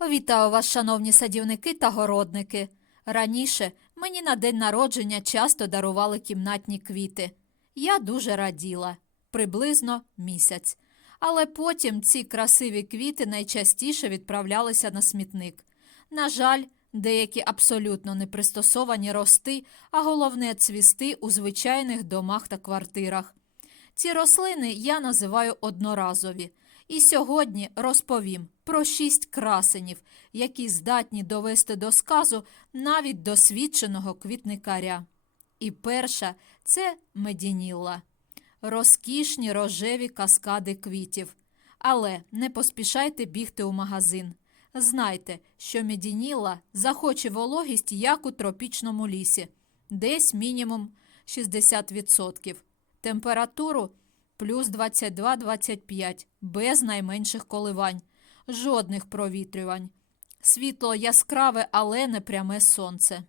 Вітаю вас, шановні садівники та городники. Раніше мені на день народження часто дарували кімнатні квіти. Я дуже раділа приблизно місяць. Але потім ці красиві квіти найчастіше відправлялися на смітник. На жаль, деякі абсолютно не пристосовані рости, а головне цвісти у звичайних домах та квартирах. Ці рослини я називаю одноразові. І сьогодні розповім про шість красенів, які здатні довести до сказу навіть досвідченого квітникаря. І перша це медінілла. Розкішні рожеві каскади квітів. Але не поспішайте бігти у магазин. Знайте, що медініла захоче вологість як у тропічному лісі, десь мінімум 60%. Температуру плюс 22-25, без найменших коливань, жодних провітрювань. Світло яскраве, але не пряме сонце.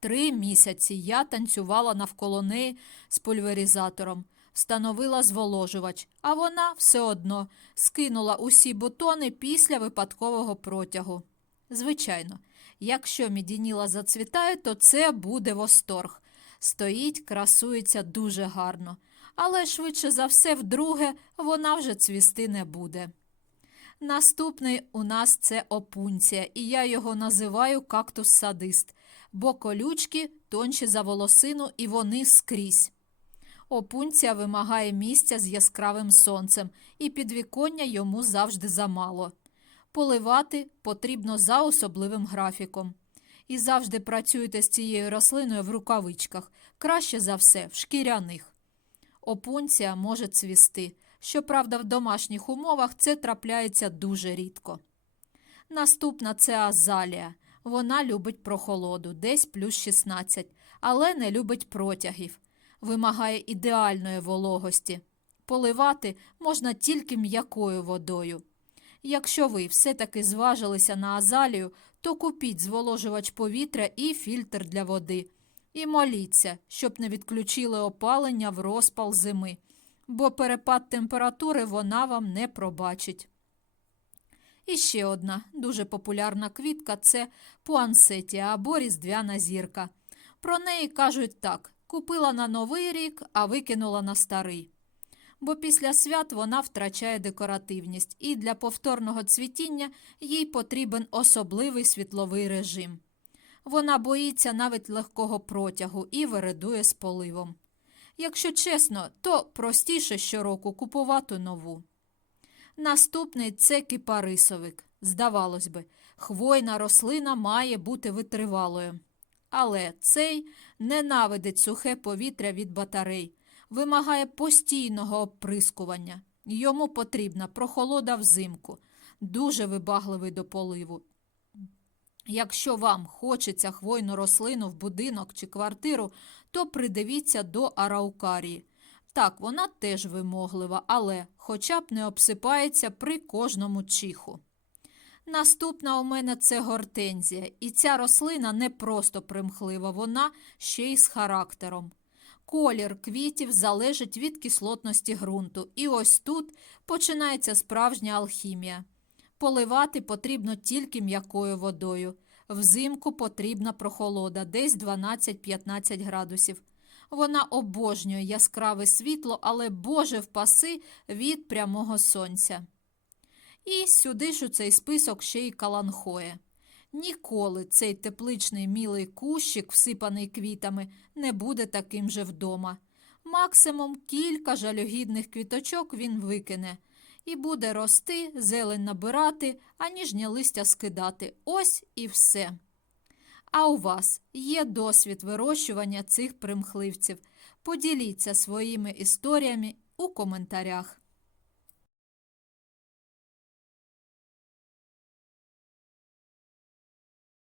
Три місяці я танцювала навколо неї з пульверізатором, встановила зволожувач, а вона все одно скинула усі бутони після випадкового протягу. Звичайно, якщо мідініла зацвітає, то це буде восторг. Стоїть, красується дуже гарно, але швидше за все, вдруге, вона вже цвісти не буде. Наступний у нас це опунція, і я його називаю кактус-садист, бо колючки тонші за волосину і вони скрізь. Опунція вимагає місця з яскравим сонцем, і підвіконня йому завжди замало. Поливати потрібно за особливим графіком. І завжди працюйте з цією рослиною в рукавичках, краще за все в шкіряних. Опунція може цвісти. Щоправда, в домашніх умовах це трапляється дуже рідко. Наступна це азалія. Вона любить прохолоду, десь плюс 16, але не любить протягів. Вимагає ідеальної вологості. Поливати можна тільки м'якою водою. Якщо ви все-таки зважилися на азалію, то купіть зволожувач повітря і фільтр для води. І моліться, щоб не відключили опалення в розпал зими, бо перепад температури вона вам не пробачить. І ще одна дуже популярна квітка це пуансетія або різдвяна зірка. Про неї кажуть так: купила на новий рік, а викинула на старий. Бо після свят вона втрачає декоративність, і для повторного цвітіння їй потрібен особливий світловий режим. Вона боїться навіть легкого протягу і вередує з поливом. Якщо чесно, то простіше щороку купувати нову. Наступний це кипарисовик. Здавалось би, хвойна рослина має бути витривалою. Але цей ненавидить сухе повітря від батарей, вимагає постійного оприскування. Йому потрібна прохолода взимку, дуже вибагливий до поливу. Якщо вам хочеться хвойну рослину в будинок чи квартиру, то придивіться до араукарії. Так, вона теж вимоглива, але хоча б не обсипається при кожному чиху. Наступна у мене це гортензія, і ця рослина не просто примхлива, вона ще й з характером. Колір квітів залежить від кислотності ґрунту, і ось тут починається справжня алхімія. Поливати потрібно тільки м'якою водою. Взимку потрібна прохолода, десь 12-15 градусів. Вона обожнює яскраве світло, але Боже впаси від прямого сонця. І сюди ж у цей список ще й каланхоє. Ніколи цей тепличний мілий кущик, всипаний квітами, не буде таким же вдома. Максимум кілька жалюгідних квіточок він викине і буде рости, зелень набирати, а ніжнє листя скидати. Ось і все. А у вас є досвід вирощування цих примхливців. Поділіться своїми історіями у коментарях.